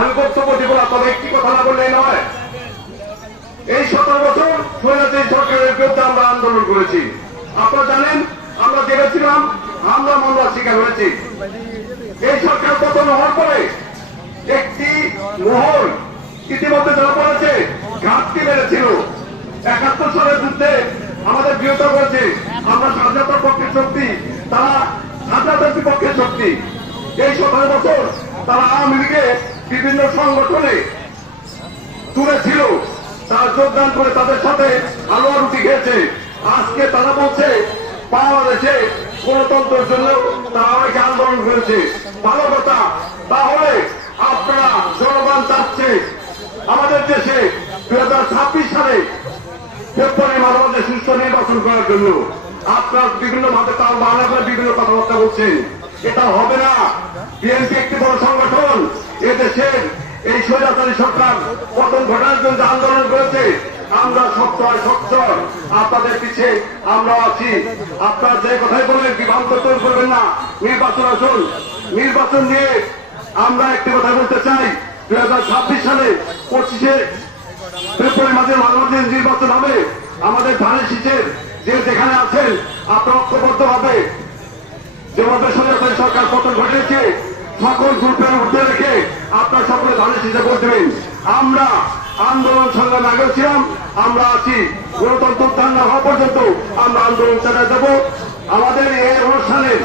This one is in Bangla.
আমি বক্তব্য দিব না, তবে একটি কথা না বললেই নয়। এই 17 বছর স্বৈরাচারী সরকারের বিরুদ্ধে আমরা আন্দোলন করেছি। আপনারা জানেন আমরা জেলেছিলাম, হামলা মামলার শিকার হয়েছি। এই সরকার পতন হওয়ার পরে একটি মহল ইতিমধ্যে ধরা পড়েছে, ঘাটতি মেরেছিল। 71 সালের যুদ্ধে আমাদের বিরোধিতা করেছে। আমরা স্বাধীনতার পক্ষের শক্তি, তারা স্বাধীনতার বিপক্ষের শক্তি। এই 17 বছর তারা আওয়ামী লীগে বিভিন্ন সংগঠনে তুলেছিল, তারা যোগদান করে তাদের সাথে হালুয়া রুটি খেয়েছে। আজকে তারা বলছে বাংলাদেশে গণতন্ত্রের জন্য তারা অনেকে আন্দোলন করেছে। ভালো কথা, তাহলে আপনারা জনগণ চাচ্ছে আমাদের দেশে 2026 সালে ফেব্রুয়ারি মাঝে সুষ্ঠু নির্বাচন করার জন্য। আপনারা বিভিন্ন ভাবে তাও বাংলা করে বিভিন্ন কথাবার্তা বলছেন, এটা হবে না। বিএনপি একটি বড় সংগঠন, এদেশের এই স্বৈরাচারী সরকার পতন ঘটানোর জন্য আন্দোলন করেছে। আমরা শক্ত আপনাদের পিছে আমরা আছি। আপনারা যে কথাই বলেন বিভ্রান্ত তৈরি করবেন না। নির্বাচন আসুন, নির্বাচন নিয়ে আমরা একটি কথা বলতে চাই। 2026 সালে 25 ফেব্রুয়ারি মাঝে নির্বাচন হবে। আমাদের ধানের শীষের যে যেখানে আছেন আপনারা ঐক্যবদ্ধ হবে, যেভাবে স্বৈরাচারী সরকার পতন ঘটেছে সকল গ্রুপের ঊর্ধ্বে রেখে আপনার সকলে ধানের শীষে ভোট দেবেন। আমরা আন্দোলন সংগ্রামে আগেও ছিলাম, আমরা আছি। গণতন্ত্র উত্থান না হওয়া পর্যন্ত আমরা আন্দোলন চালিয়ে দেব। আমাদের এই অনুষ্ঠানের